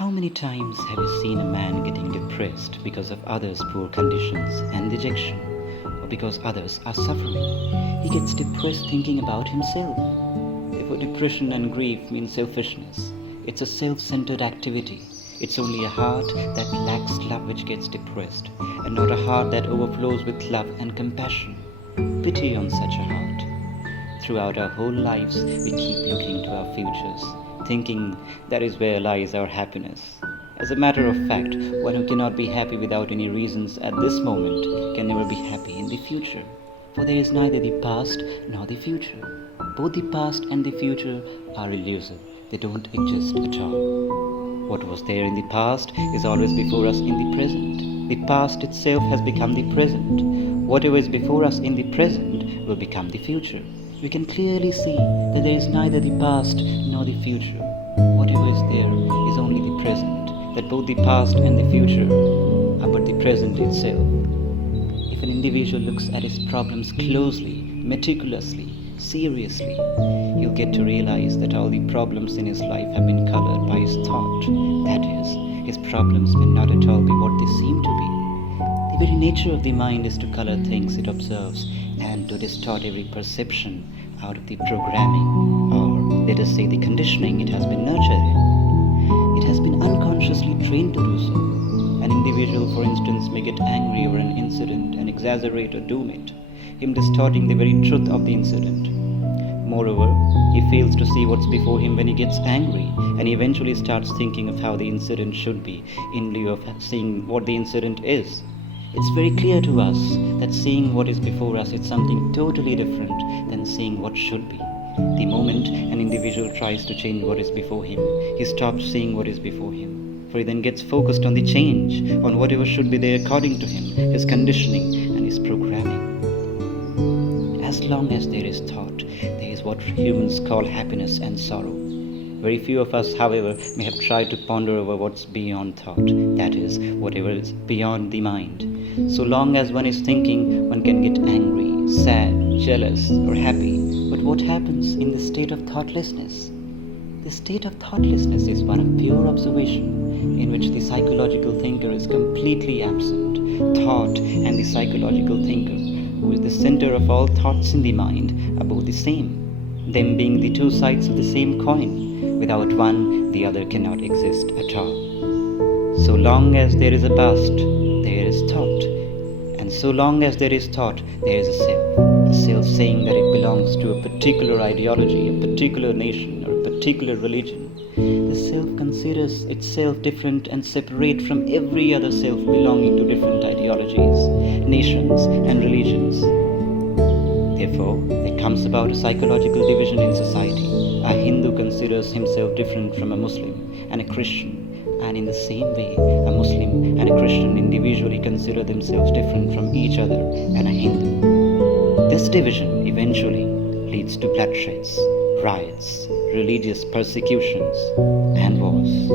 How many times have you seen a man getting depressed because of others' poor conditions and dejection, or because others are suffering? He gets depressed thinking about himself. Therefore, depression and grief mean selfishness. It's a self-centered activity. It's only a heart that lacks love which gets depressed, and not a heart that overflows with love and compassion. Pity on such a heart. Throughout our whole lives, we keep looking to our futures, thinking that is where lies our happiness. As a matter of fact, one who cannot be happy without any reasons at this moment can never be happy in the future. For there is neither the past nor the future. Both the past and the future are elusive. They don't exist at all. What was there in the past is always before us in the present. The past itself has become the present. Whatever is before us in the present will become the future. We can clearly see that there is neither the past nor the future. Whatever is there is only the present, that both the past and the future are but the present itself. If an individual looks at his problems closely, meticulously, seriously, he'll get to realize that all the problems in his life have been colored by his thought. That is, his problems may not at all be what they seem to be. The very nature of the mind is to color things it observes and to distort every perception out of the programming, or let us say the conditioning it has been nurtured in. It has been unconsciously trained to do so. An individual, for instance, may get angry over an incident and exaggerate or doom it, him distorting the very truth of the incident. Moreover, he fails to see what's before him when he gets angry, and he eventually starts thinking of how the incident should be in lieu of seeing what the incident is. It's very clear to us that seeing what is before us is something totally different than seeing what should be. The moment an individual tries to change what is before him, he stops seeing what is before him, for he then gets focused on the change, on whatever should be there according to him, his conditioning and his programming. As long as there is thought, there is what humans call happiness and sorrow. Very few of us, however, may have tried to ponder over what's beyond thought, that is, whatever is beyond the mind. So long as one is thinking, one can get angry, sad, jealous, or happy. But what happens in the state of thoughtlessness? The state of thoughtlessness is one of pure observation, in which the psychological thinker is completely absent. Thought and the psychological thinker, who is the center of all thoughts in the mind, are both the same, them being the two sides of the same coin. Without one, the other cannot exist at all. So long as there is a past, there is thought. And so long as there is thought, there is a self saying that it belongs to a particular ideology, a particular nation, or a particular religion. The self considers itself different and separate from every other self belonging to different ideologies, nations, and religions. Therefore, there comes about a psychological division in society. A Hindu considers himself different from a Muslim and a Christian, and in the same way, a Muslim and a Christian individually consider themselves different from each other and a Hindu. This division eventually leads to bloodsheds, riots, religious persecutions, and wars.